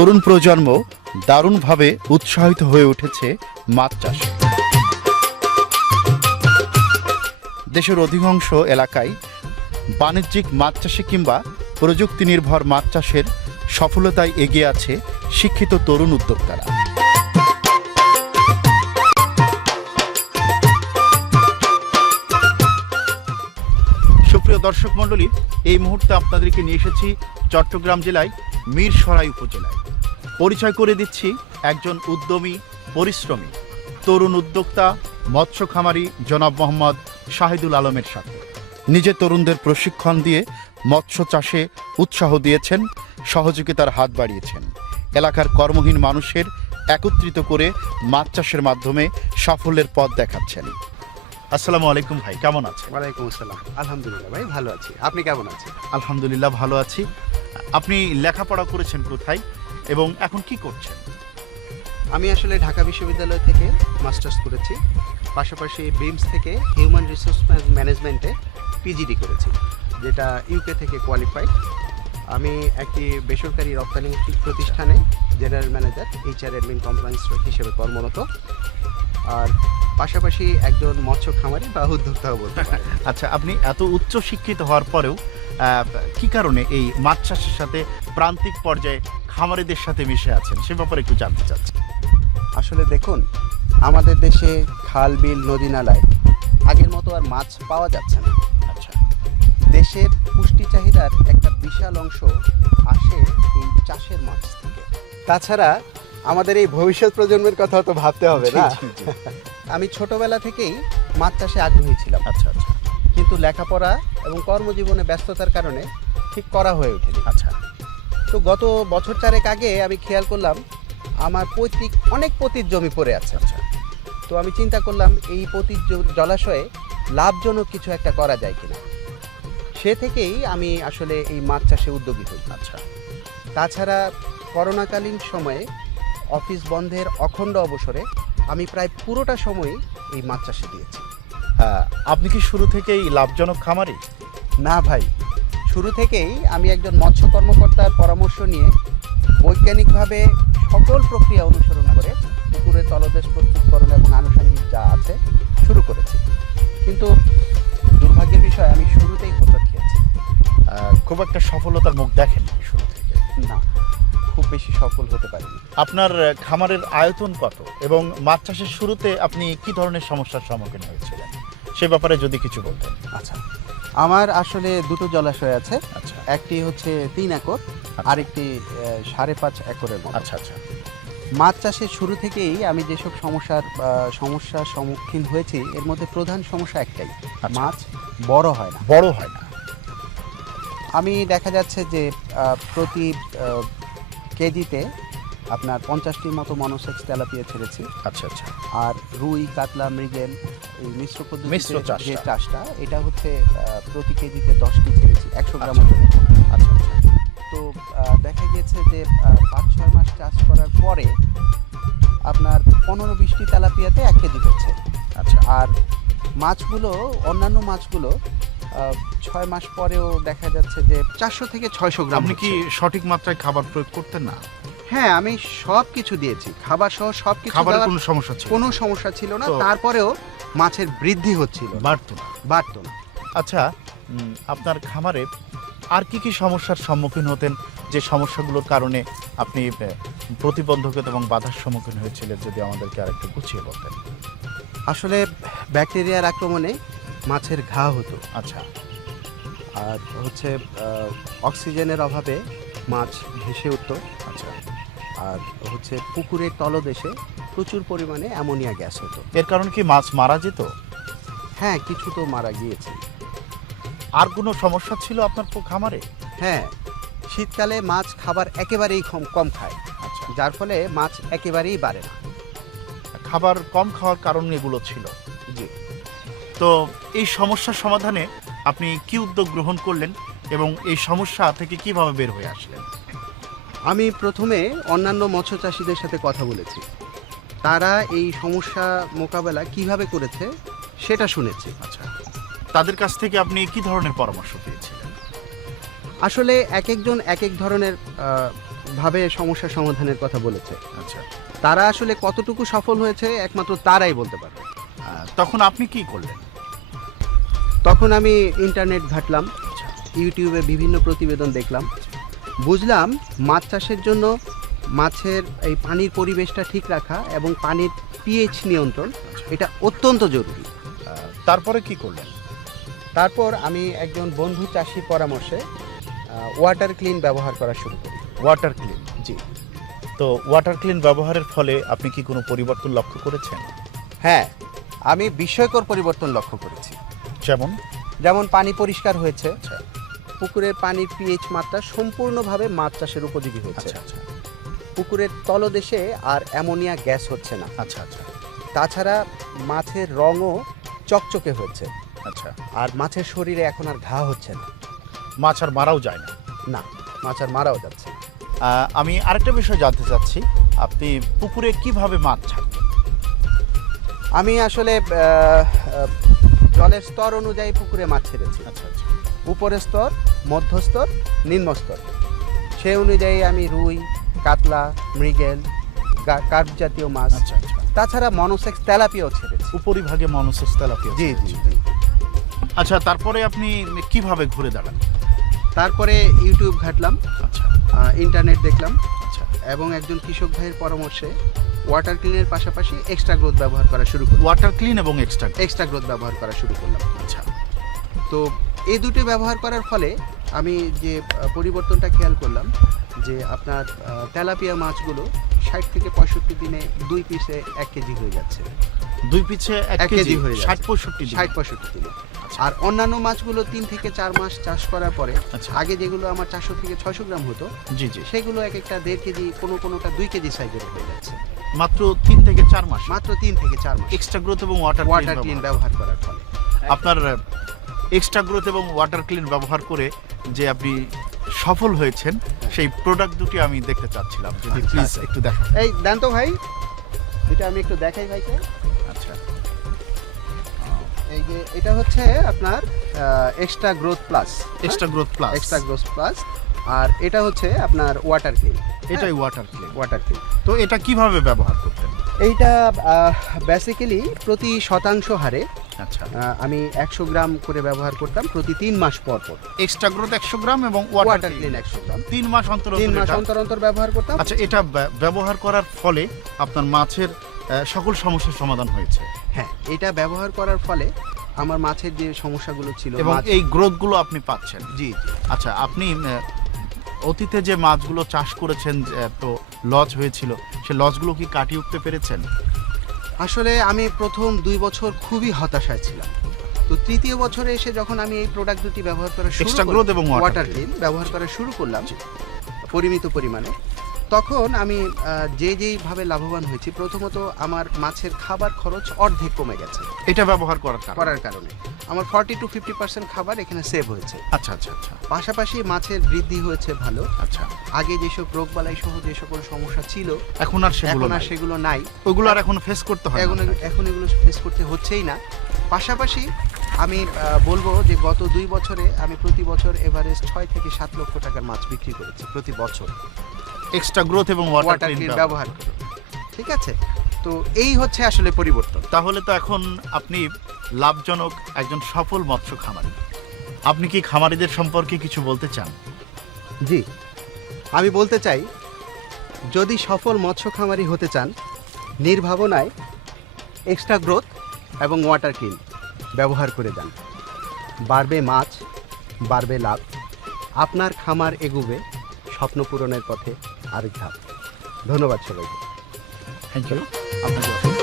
তরুণ প্রজন্ম দারুণভাবে উৎসাহিত হয়ে উঠেছে মাছ চাষে। দেশের অধিকাংশ এলাকায় বাণিজ্যিক মাছ চাষে কিংবা প্রযুক্তি নির্ভর মাছ চাষের সফলতায় এগিয়ে আছে শিক্ষিত তরুণ উদ্যোক্তারা। সুপ্রিয় দর্শক মণ্ডলী, এই মুহূর্তে আপনাদেরকে নিয়ে এসেছি চট্টগ্রাম জেলায় মীরসরাই উপজেলায়। পরিচয় করে দিচ্ছি একজন উদ্যমী পরিশ্রমী তরুণ উদ্যোক্তা মৎস্য খামারি জনাব মোহাম্মদ শাহিদুল আলমের সাথে। নিজে তরুণদের প্রশিক্ষণ দিয়ে মৎস্য চাষে উৎসাহ দিয়েছেন সহযোগিতার হাত বাড়িয়েছেন। এলাকার কর্মহীন মানুষের একত্রিত করে মাছ চাষের মাধ্যমে সাফল্যের পথ দেখাচ্ছেন। আসসালামু আলাইকুম ভাই কেমন আছেন? ওয়ালাইকুম আসসালাম। আলহামদুলিল্লাহ ভাই ভালো আছি। আপনি কেমন আছেন? আলহামদুলিল্লাহ ভালো আছি। আপনি লেখাপড়া করেছেন কোথায়? এবং এখন কি করছেন? আমি আসলে ঢাকা বিশ্ববিদ্যালয় থেকে মাস্টার্স করেছি। পাশাপাশি বিমস থেকে হিউম্যান রিসোর্স ম্যানেজমেন্টে পিজিডি করেছি, যেটা ইউকে থেকে কোয়ালিফাইড আমি একটি বেসরকারি রপ্তানি প্রতিষ্ঠানে general manager HR admin compliance হিসেবে কর্মরত। আর পাশাপাশি একজন মৎস্য খামারি বা উদ্যোক্তাও বলতে পারেন। আচ্ছা আপনি এত উচ্চ শিক্ষিত হওয়ার পরেও কি কারণে এই মাছ চাষের সাথে প্রান্তিক পর্যায়ে খামারিদের সাথে মিশে আছেন? সে ব্যাপারে একটু জানতে চাচ্ছি। আসলে দেখুন আমাদের দেশে খাল বিল নদী নালায় আগের মতো আর মাছ পাওয়া যাচ্ছে না। আচ্ছা। দেশের পুষ্টি চাহিদার একটা বিশাল অংশ আসে এই চাষের মাছ থেকে। তাছাড়া আমাদের এই ভবিষ্যৎ প্রজন্মের কথা তো ভাবতে হবে না। আমি ছোটবেলা থেকেই মাছ চাষে আগ্রহী ছিলাম। আচ্ছা আচ্ছা। কিন্তু লেখাপড়া এবং কর্মজীবনে ব্যস্ততার কারণে ঠিক করা হয়ে ওঠেনি। আচ্ছা। তো গত বছর চারেক আগে আমি খেয়াল করলাম আমার পৈতৃক অনেক পতির জমি পড়ে আছে। আচ্ছা। তো আমি চিন্তা করলাম এই পতির জলাশয়ে লাভজনক কিছু একটা করা যায় কিনা। সে থেকেই আমি আসলে এই মাছ চাষে উদ্যোগী হই। আচ্ছা। তাছাড়া করোনাকালীন সময়ে অফিস বন্ধের অখণ্ড অবসরে আমি প্রায় পুরোটা সময় এই মাছ চাষে দিয়েছি। আপনি কি শুরু থেকেই লাভজনক খামারি? না ভাই শুরু থেকেই আমি একজন মৎস্য কর্মকর্তার পরামর্শ নিয়ে বৈজ্ঞানিকভাবে সকল প্রক্রিয়া অনুসরণ করে পুকুরের তলদেশ প্রস্তুতকরণ এবং আনুষঙ্গিক যা আছে শুরু করেছি। কিন্তু দুর্ভাগ্যের বিষয় আমি শুরুতেই হোঁচট খেয়েছি খুব একটা সফলতার মুখ দেখেন বেশি সফল হতে পারিনি আপনার খামারের আয়তন কত? এবং মাছ চাষের শুরুতে আপনি কি ধরনের সমস্যার সম্মুখীন হয়েছিলেন? সে ব্যাপারে যদি কিছু বলতেন। আচ্ছা। আমার আসলে দুটো জলাশয় আছে। আচ্ছা। একটি হচ্ছে তিন একর আরেকটি আহ, সাড়ে পাঁচ একরের মতো। আচ্ছা আচ্ছা। মাছ চাষের শুরু থেকেই আমি যেসব সমস্যার সমস্যার সম্মুখীন হয়েছি এর মধ্যে প্রধান সমস্যা একটাই। আচ্ছা। মাছ বড় হয় না। বড় হয় না। আমি দেখা যাচ্ছে যে প্রতি কেজিতে আপনার পঞ্চাশটির মতো মনোসেক্স তেলাপিয়া ছেড়েছি। আচ্ছা আচ্ছা। আর রুই কাতলা মৃগেল এই মিশ্র মিশ্র চাষটা। যে চাষটা? এটা হচ্ছে প্রতি কেজিতে দশটি ছেড়েছি একশো গ্রাম আচ্ছা। আচ্ছা। তো দেখা গেছে যে পাঁচ ছয় মাস চাষ করার পরে আপনার পনেরো বিশটি তেলাপিয়াতে এক কেজি হচ্ছে। আচ্ছা। আর মাছগুলো অন্যান্য মাছগুলো ছয় মাস পরেও দেখা যাচ্ছে যে চারশো থেকে ছয়শো গ্রাম আপনি কি সঠিক মাত্রায় খাবার প্রয়োগ করতেন না? হ্যাঁ আমি সব কিছু দিয়েছি। খাবার সহ সব কিছু খাবারের কোনো সমস্যা ছিল কোনো সমস্যা ছিল না। তারপরেও মাছের বৃদ্ধি হচ্ছিল। বাড়তো না। বাড়তো না। আচ্ছা আপনার খামারে আর কি কি সমস্যার সম্মুখীন হতেন যে সমস্যাগুলোর কারণে আপনি প্রতিবন্ধকতা এবং বাধার সম্মুখীন হয়েছিলেন যদি আমাদেরকে আরেকটু গুছিয়ে বলতেন? আসলে ব্যাকটেরিয়ার আক্রমণে মাছের ঘা হতো। আচ্ছা। আর হচ্ছে অক্সিজেনের অভাবে মাছ ভেসে উঠতো। আচ্ছা। আর হচ্ছে পুকুরের তলদেশে প্রচুর পরিমাণে অ্যামোনিয়া গ্যাস হতো। এর কারণ কি মাছ মারা যেত? হ্যাঁ কিছু তো মারা গিয়েছে। আর কোনো সমস্যা ছিল আপনার খামারে? হ্যাঁ শীতকালে মাছ খাবার একেবারেই কম কম খায়। আচ্ছা। যার ফলে মাছ একেবারেই বাড়ে না। খাবার কম খাওয়ার কারণ এগুলো ছিল। তো এই সমস্যার সমাধানে আপনি কি উদ্যোগ গ্রহণ করলেন এবং এই সমস্যা থেকে কীভাবে বের হয়ে আসলেন? আমি প্রথমে অন্যান্য মৎস্য চাষিদের সাথে কথা বলেছি। তারা এই সমস্যা মোকাবেলা কীভাবে করেছে সেটা শুনেছি। আচ্ছা তাদের কাছ থেকে আপনি কি ধরনের পরামর্শ পেয়েছিলেন? আসলে এক একজন এক এক ধরনের ভাবে সমস্যা সমাধানের কথা বলেছে। আচ্ছা। তারা আসলে কতটুকু সফল হয়েছে একমাত্র তারাই বলতে পারবে। তখন আপনি কি করলেন? তখন আমি ইন্টারনেট ঘাটলাম ইউটিউবে বিভিন্ন প্রতিবেদন দেখলাম। বুঝলাম মাছ চাষের জন্য মাছের এই পানির পরিবেশটা ঠিক রাখা এবং পানির পিএইচ নিয়ন্ত্রণ এটা অত্যন্ত জরুরি। তারপরে কি করলেন? তারপর আমি একজন বন্ধু চাষির পরামর্শে ওয়াটার ক্লিন ব্যবহার করা শুরু করি। ওয়াটার ক্লিন জি। তো ওয়াটার ক্লিন ব্যবহারের ফলে আপনি কি কোনো পরিবর্তন লক্ষ্য করেছেন? হ্যাঁ আমি বিস্ময়কর পরিবর্তন লক্ষ্য করেছি। যেমন? যেমন পানি পরিষ্কার হয়েছে পুকুরের পানির পিএইচ মাত্রা সম্পূর্ণভাবে মাছ চাষের উপযোগী হয়েছে। আচ্ছা আচ্ছা। পুকুরের তলদেশে আর অ্যামোনিয়া গ্যাস হচ্ছে না। আচ্ছা আচ্ছা। তাছাড়া মাছের রঙও চকচকে হয়েছে। আচ্ছা। আর মাছের শরীরে এখন আর ঘা হচ্ছে না। মাছ আর মারাও যায় না। না মাছ আর মারাও যাচ্ছে আমি আরেকটা বিষয় জানতে চাচ্ছি আপনি পুকুরে কীভাবে মাছ ছাড়বেন আমি আসলে জলের স্তর অনুযায়ী পুকুরে মাছ ছেড়েছি আচ্ছা আচ্ছা। উপরের স্তর মধ্যস্তর নিম্ন স্তর। সেই অনুযায়ী আমি রুই কাতলা মৃগেল কার্প জাতীয় মাছ। আচ্ছা তাছাড়া মনোসেক্স তেলাপিয়াও ছেড়েছি। উপরিভাগে মনোসেস তেলাপিয়া জি জি জি। আচ্ছা তারপরে আপনি কীভাবে ঘুরে দাঁড়ান? তারপরে ইউটিউব ঘাটলাম। আচ্ছা। ইন্টারনেট দেখলাম। এবং একজন কৃষক ভাইয়ের পরামর্শে ওয়াটার ক্লিনের পাশাপাশি এক্সট্রা গ্রোথ ব্যবহার করা শুরু করলাম। ওয়াটার ক্লিন এবং এক্সট্রা এক্সট্রা গ্রোথ ব্যবহার করা শুরু করলাম। আচ্ছা। তো এই দুটো ব্যবহার করার ফলে আমি যে পরিবর্তনটা খেয়াল করলাম যে আপনার তেলাপিয়া মাছগুলো ষাট থেকে পঁয়ষট্টি দিনে দুই পিসে এক কেজি হয়ে যাচ্ছে। দুই পিছে এক কেজি হয়ে ষাট পঁয়ষট্টি ষাট পঁয়ষট্টি আচ্ছা। আর অন্যান্য মাছগুলো তিন থেকে চার মাস চাষ করার পরে আচ্ছা। আগে যেগুলো আমার চারশো থেকে ছয়শো গ্রাম হতো জি জি। সেগুলো এক একটা দেড় কেজি কোনো কোনোটা দুই কেজি সাইজের হয়ে যাচ্ছে। মাত্র তিন থেকে চার মাস? মাত্র তিন থেকে চার মাস। এক্সট্রা গ্রোথ এবং ওয়াটার ওয়াটার ক্লিন ব্যবহার। করার ফলে। আপনার এক্সট্রা গ্রোথ এবং ওয়াটার ক্লিন ব্যবহার করে যে আপনি সফল হয়েছেন সেই প্রোডাক্ট দুটি আমি দেখতে চাচ্ছিলাম। যদি আচ্ছা, প্লিজ আচ্ছা। একটু দেখান। এই দেন তো ভাই এটা আমি একটু দেখাই ভাইকে। আচ্ছা এটা হচ্ছে আপনার extra growth plus extra growth plus extra growth plus আর এটা হচ্ছে আপনার ওয়াটার ক্লিন এটাই ওয়াটার ক্লিন ওয়াটার ক্লিন তো এটা কীভাবে ব্যবহার করতেন? এইটা বেসিক্যালি প্রতি শতাংশ হারে আচ্ছা। আমি একশো গ্রাম করে ব্যবহার করতাম প্রতি তিন মাস পর পর। এক্সট্রা গ্রোথ একশো গ্রাম এবং ওয়াটার ওয়াটার ক্লিন একশো গ্রাম। তিন মাস অন্তর তিন মাস অন্তর অন্তর ব্যবহার করতাম। আচ্ছা এটা ব্যবহার করার ফলে আপনার মাছের সকল সমস্যার সমাধান হয়েছে। হ্যাঁ এটা ব্যবহার করার ফলে আমার মাছের যে সমস্যাগুলো ছিল এবং এই গ্রোথগুলো আপনি পাচ্ছেন। জি আচ্ছা আপনি অতীতে যে মাছগুলো চাষ করেছেন এত লস হয়েছিল সে লসগুলো কি কাটিয়ে উঠতে পেরেছেন? আসলে আমি প্রথম দুই বছর খুবই হতাশায় ছিলাম। তো তৃতীয় বছরে এসে যখন আমি এই প্রোডাক্ট দুটি ব্যবহার করা শুরু করলাম, এবং ওয়াটার ক্লিন ব্যবহার করা শুরু করলাম পরিমিত পরিমাণে। তখন আমি যে যেইভাবে লাভবান হয়েছি প্রথমত আমার মাছের খাবার খরচ অর্ধেক কমে গেছে। এটা ব্যবহার করার করার কারণে। আমার ফর্টি টু ফিফটি পার্সেন্ট খাবার এখানে সেভ হয়েছে। আচ্ছা আচ্ছা আচ্ছা। পাশাপাশি মাছের বৃদ্ধি হয়েছে ভালো। আচ্ছা। আগে যেসব রোগবালাই সহ যে সকল সমস্যা ছিল এখন আর সেগুলো এখন আর। সেগুলো নাই। ওগুলো আর এখন ফেস করতে হয় এখন এখন এগুলো ফেস করতে হচ্ছেই না। পাশাপাশি আমি বলব যে গত দুই বছরে আমি প্রতি বছর এভারেজ ছয় থেকে সাত লক্ষ টাকার মাছ বিক্রি করেছি প্রতি বছর। এক্সট্রা গ্রোথ এবং ওয়াটার ক্লিন ব্যবহার করে ঠিক আছে? তো এই হচ্ছে আসলে পরিবর্তন। তাহলে তো এখন আপনি লাভজনক একজন সফল মৎস্য খামারি। আপনি কি খামারিদের সম্পর্কে কিছু বলতে চান? জি। আমি বলতে চাই যদি সফল মৎস্য খামারি হতে চান নির্ভাবনায় এক্সট্রা গ্রোথ এবং ওয়াটার ক্লিন ব্যবহার করে যান। বাড়বে মাছ বাড়বে লাভ। আপনার খামার এগুবে স্বপ্ন পূরণের পথে আরেক ধাপ ধন্যবাদ সবাইকে। থ্যাংক ইউ আপনাকে